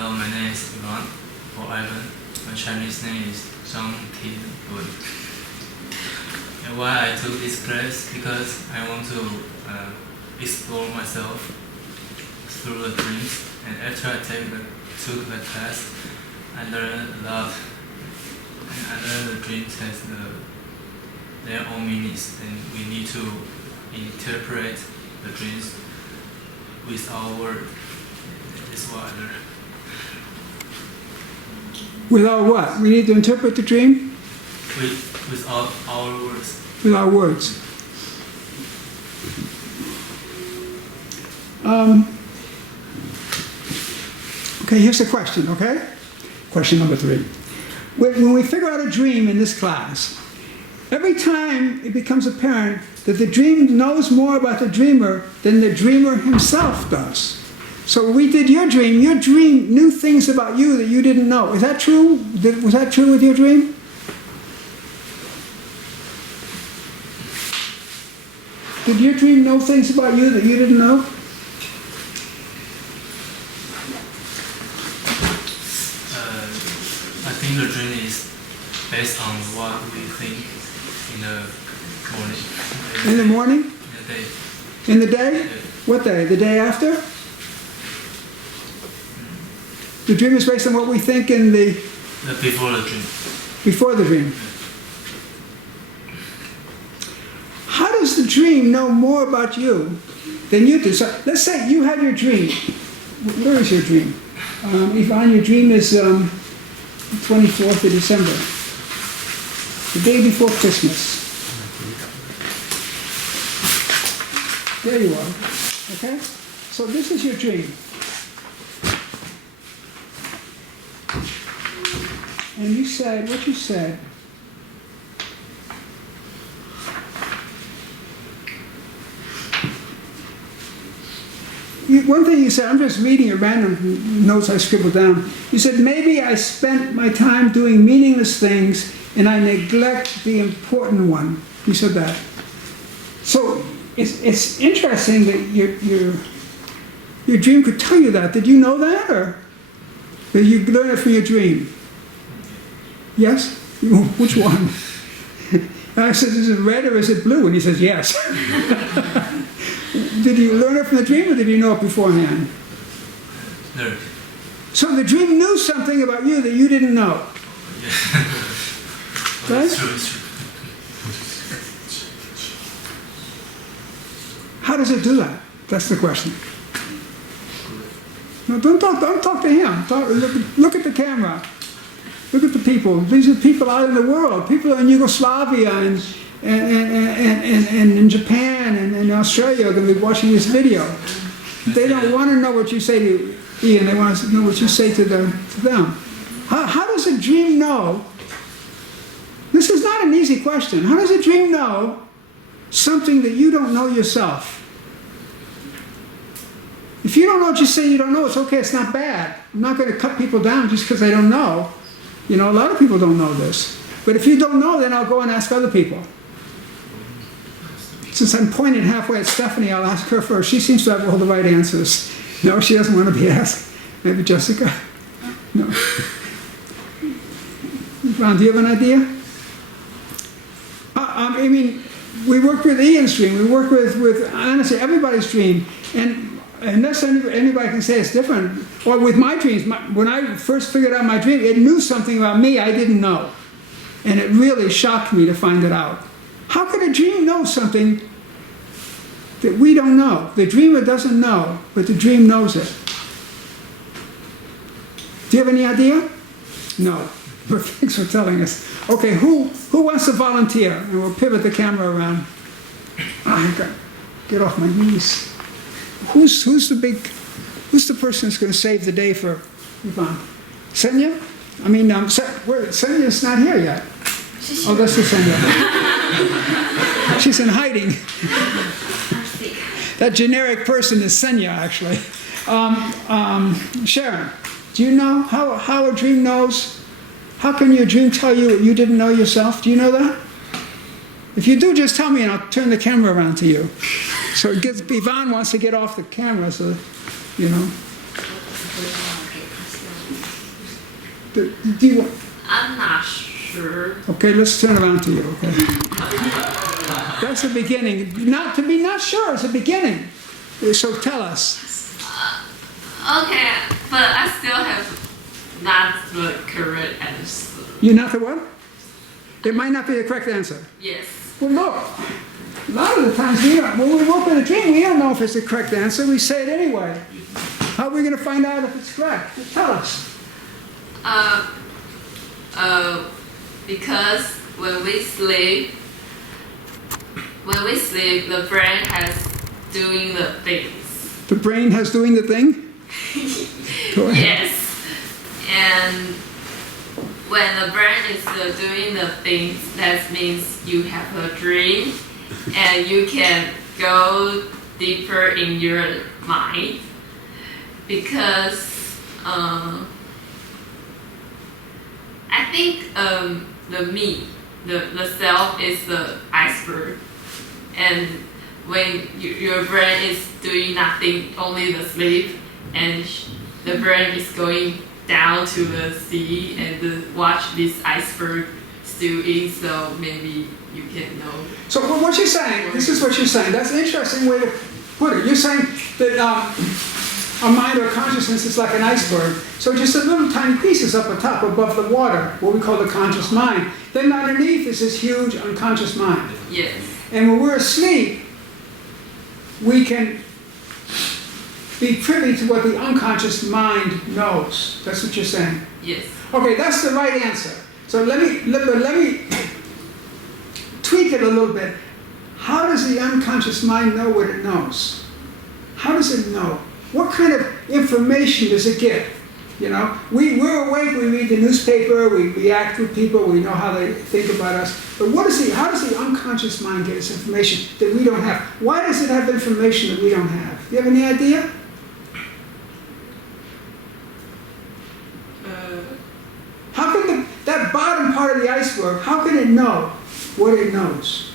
Hello, my name is Ivan or Ivan. My Chinese name is Zhang Tianwen. And why I took this class? Because I want to explore myself through the dreams. And after I took the class, I learned a lot. And I learned the dreams has their own meanings, and we need to interpret the dreams with our word. That's what I learned. With our what? We need to interpret the dream? With our words. With our words. Okay, here's the question, okay? Question number 3. When we figure out a dream in this class, every time it becomes apparent that the dream knows more about the dreamer than the dreamer himself does. So we did your dream knew things about you that you didn't know. Is that true? Was that true with your dream? Did your dream know things about you that you didn't know? I think the dream is based on what we think in the morning. In the morning? In the day. In the day? Yeah. What day? The day after? The dream is based on what we think in the... Before the dream. Before the dream. How does the dream know more about you than you do? So let's say you have your dream. Where is your dream? Yvonne, your dream is 24th of December. The day before Christmas. There you are. Okay? So this is your dream. And you said, what you said, one thing you said, I'm just reading your random notes I scribbled down. You said, maybe I spent my time doing meaningless things and I neglect the important one. You said that. So it's interesting that your dream could tell you that. Did you know that, or did you learn it from your dream? Yes? Which one? And I said, is it red or is it blue? And he says, yes. Did you learn it from the dream, or did you know it beforehand? Learned. So the dream knew something about you that you didn't know. Yeah. Right? It's true, it's true. How does it do that? That's the question. No, don't talk to him. Look at the camera. Look at the people. These are people out in the world. People in Yugoslavia and in Japan and in Australia are going to be watching this video. They don't want to know what you say to Ian. They want to know what you say to them. How does a dream know? This is not an easy question. How does a dream know something that you don't know yourself? If you don't know what you say, you don't know. It's okay. It's not bad. I'm not going to cut people down just because they don't know. You know, a lot of people don't know this. But if you don't know, then I'll go and ask other people. Since I'm pointed halfway at Stephanie, I'll ask her first. She seems to have all the right answers. No, she doesn't want to be asked. Maybe Jessica? No. Ron, do you have an idea? I mean, we work with Ian's dream. We work with honestly, everybody's dream. And unless anybody can say it's different, or with my dreams, when I first figured out my dream, it knew something about me I didn't know. And it really shocked me to find it out. How could a dream know something that we don't know? The dreamer doesn't know, but the dream knows it. Do you have any idea? No. But thanks for telling us. Okay, who wants to volunteer? And we'll pivot the camera around. I got get off my knees. Who's the person that's going to save the day for Yvonne? Senya? I mean, Senya's not here yet. Oh, that's the Senya. She's in hiding. That generic person is Senya, actually. Sharon, do you know how a dream knows? How can your dream tell you what you didn't know yourself? Do you know that? If you do, just tell me and I'll turn the camera around to you. So Yvonne wants to get off the camera, so, you know. Do you want? I'm not sure. Okay, let's turn around to you, okay? That's the beginning. Not to be not sure is the beginning. So tell us. Okay, but I still have not the correct answer. You're not the one? It might not be the correct answer. Yes. Well, look, a lot of the times when we woke in a dream, we don't know if it's the correct answer. We say it anyway. How are we going to find out if it's correct? Just tell us. Because when we sleep, the brain has doing the things. The brain has doing the thing? Go ahead. Yes. And when the brain is doing the things, that means you have a dream and you can go deeper in your mind. Because I think the self is the iceberg, and when your brain is doing nothing, only the sleep, and the brain is going down to the sea and watch this iceberg still in, so maybe you can know. So what you're saying, this is what you're saying. That's an interesting way to put it. You're saying that our mind or consciousness is like an iceberg. So just a little tiny pieces up atop above the water, what we call the conscious mind. Then underneath is this huge unconscious mind. Yes. And when we're asleep, we can be privy to what the unconscious mind knows. That's what you're saying. Yes. Okay, that's the right answer. So let me tweak it a little bit. How does the unconscious mind know what it knows? How does it know? What kind of information does it get? You know, we're awake, we read the newspaper, we react with people, we know how they think about us. But how does the unconscious mind get its information that we don't have? Why does it have information that we don't have? Do you have any idea? How can that bottom part of the iceberg, how can it know what it knows?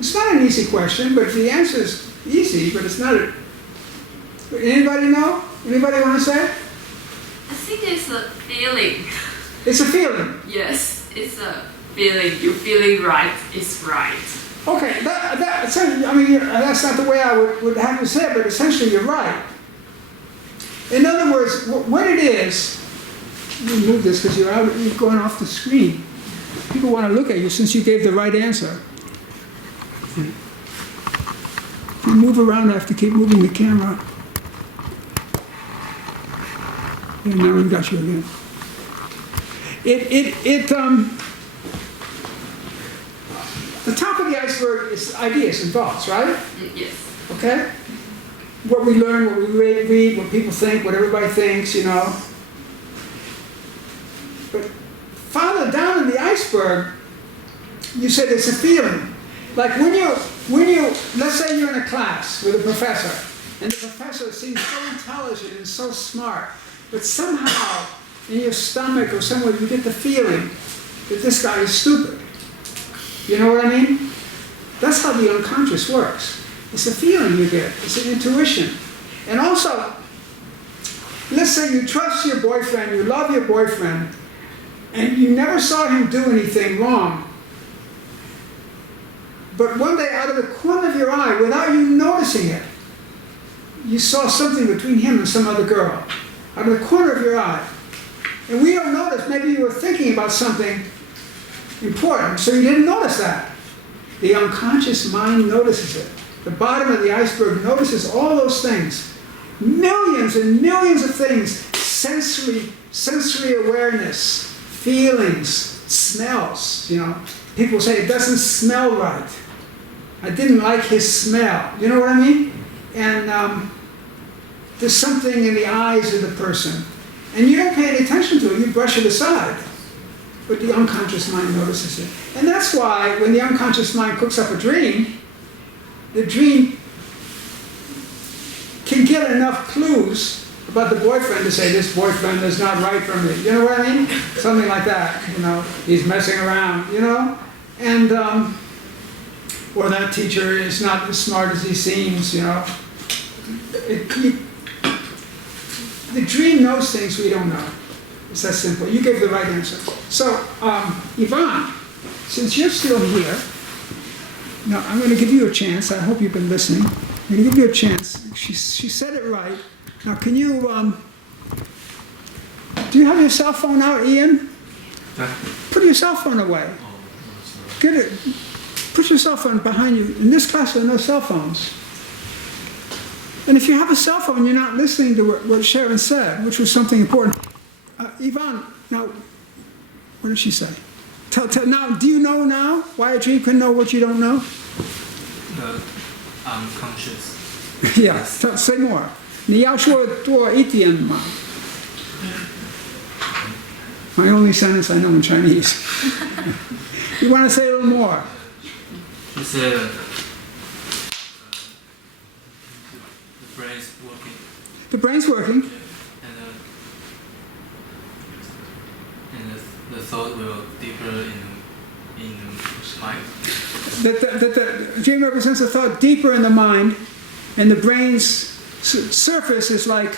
It's not an easy question, but the answer is easy, but it's not. Anybody know? Anybody want to say? I think it's a feeling. It's a feeling. Yes, it's a feeling. You're feeling right, it's right. Okay, that's not the way I would have to say it, but essentially you're right. In other words, what it is, let me move this because you're going off the screen. People want to look at you since you gave the right answer. If you move around, I have to keep moving the camera. And now we've got you again. The top of the iceberg is ideas and thoughts, right? Yes. Okay? What we learn, what we read, what people think, what everybody thinks, you know. But farther down in the iceberg, you said it's a feeling. Like when you, let's say you're in a class with a professor, and the professor seems so intelligent and so smart, but somehow in your stomach or somewhere you get the feeling that this guy is stupid. You know what I mean? That's how the unconscious works. It's a feeling you get. It's an intuition. And also, let's say you trust your boyfriend, you love your boyfriend, and you never saw him do anything wrong. But one day, out of the corner of your eye, without you noticing it, you saw something between him and some other girl. Out of the corner of your eye. And we don't notice. Maybe you were thinking about something important, so you didn't notice that. The unconscious mind notices it. The bottom of the iceberg notices all those things. Millions and millions of things. Sensory awareness, feelings, smells, you know. People say it doesn't smell right. I didn't like his smell. You know what I mean? And there's something in the eyes of the person. And you don't pay any attention to it. You brush it aside. But the unconscious mind notices it. And that's why when the unconscious mind cooks up a dream, the dream can get enough clues about the boyfriend to say, this boyfriend is not right for me. You know what I mean? Something like that. You know, he's messing around, you know? And, or that teacher is not as smart as he seems, you know? the dream knows things we don't know. It's that simple. You gave the right answer. So, Yvonne, since you're still here, now I'm going to give you a chance. I hope you've been listening. I'm going to give you a chance. She said it right. Now, can you, do you have your cell phone out, Ian? Put your cell phone away. Get it. Put your cell phone behind you. In this class, there are no cell phones. And if you have a cell phone, you're not listening to what Sharon said, which was something important. Yvonne, now, what did she say? Now, do you know now why a dream can know what you don't know? The unconscious. Yeah, say more. 你要说多一点嘛. My only sentence I know in Chinese. You want to say a little more? She said the brain's working. The brain's working. And the thought will deeper in the mind. That the dream represents a thought deeper in the mind, and the brain's surface is like.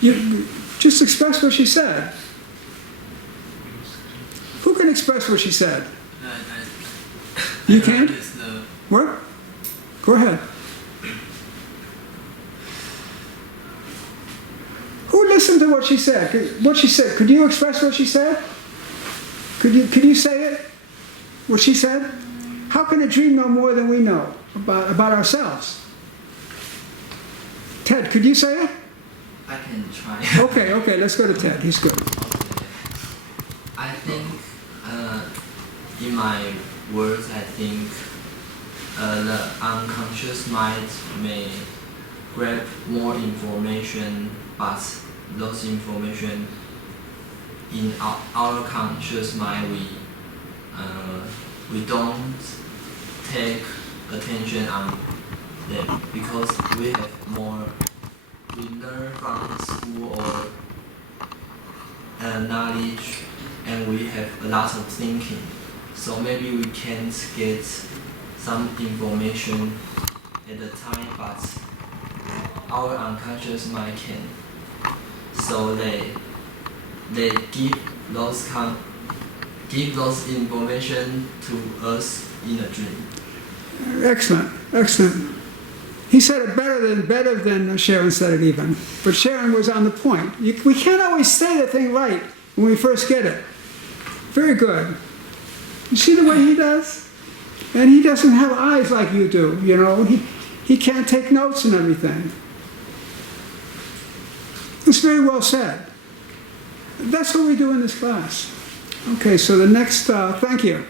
You just express what she said. Who can express what she said? You can? What? Go ahead. Who listened to what she said? What she said? Could you express what she said? Could you say it? What she said? How can a dream know more than we know about ourselves? Ted, could you say it? I can try. Okay, let's go to Ted. He's good. Okay. I think, in my words, I think the unconscious mind may grab more information, but those information in our conscious mind, we don't take attention on them because we have more. We learn from school or knowledge, and we have a lot of thinking. So maybe we can't get some information at the time, but our unconscious mind can. So they give those information to us in a dream. Excellent. He said it better than Sharon said it even. But Sharon was on the point. We can't always say the thing right when we first get it. Very good. You see the way he does? And he doesn't have eyes like you do, you know. He can't take notes and everything. It's very well said. That's what we do in this class. Okay, so the next, thank you.